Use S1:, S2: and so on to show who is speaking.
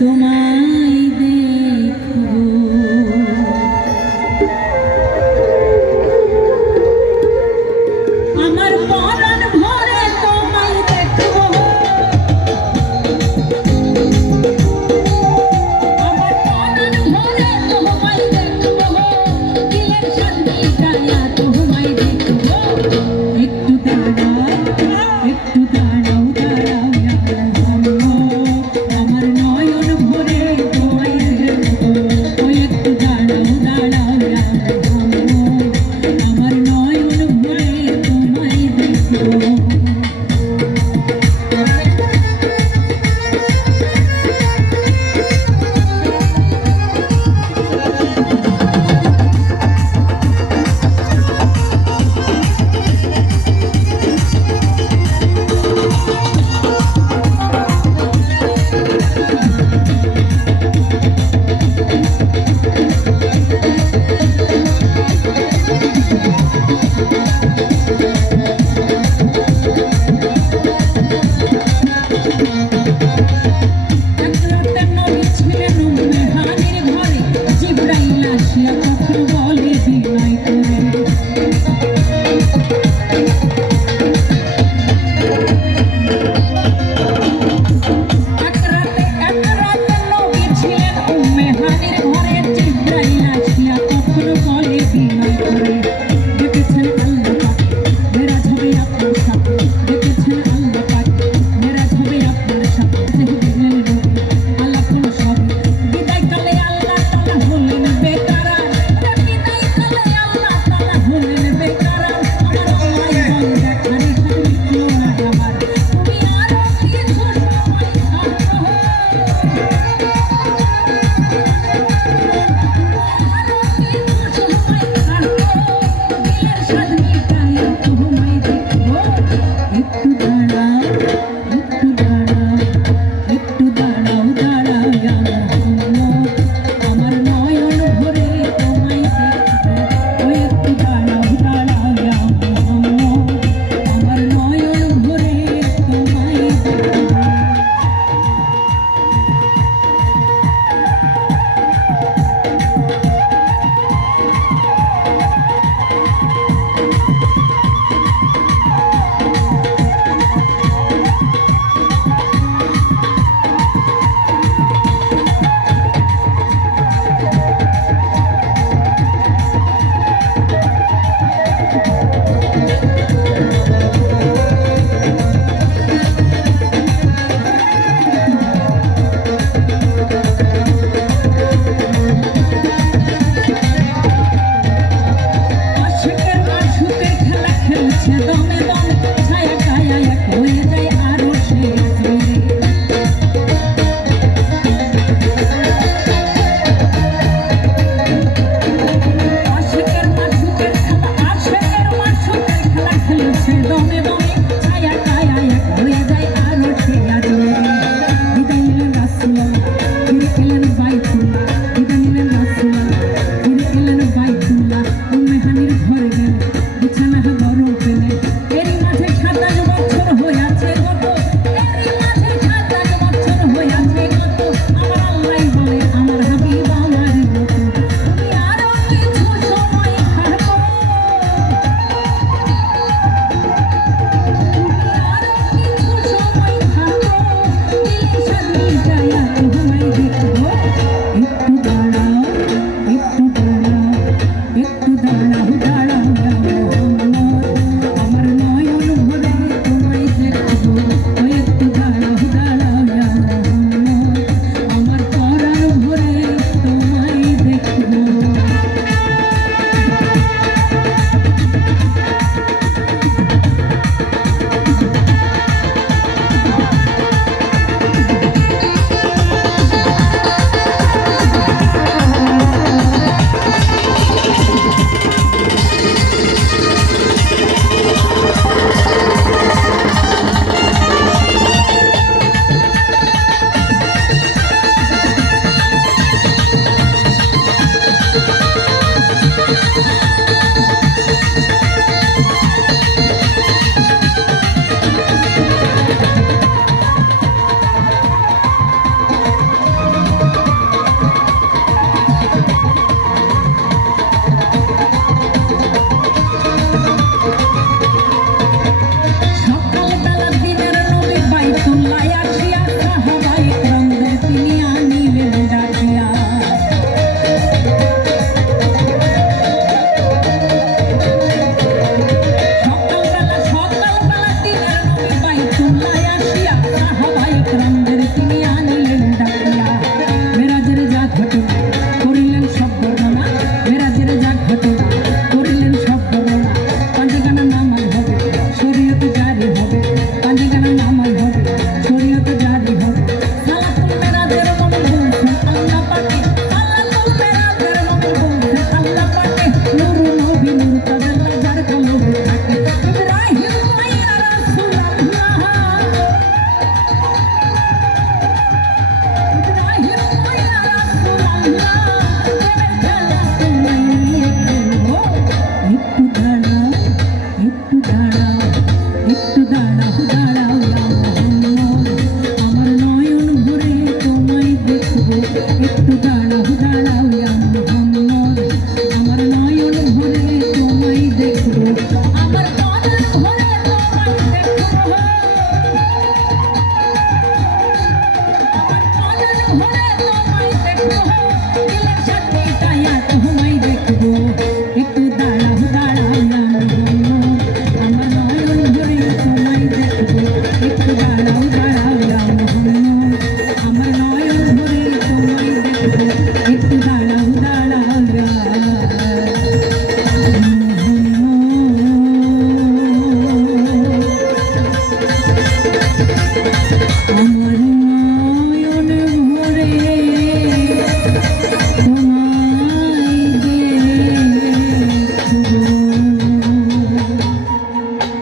S1: তোমার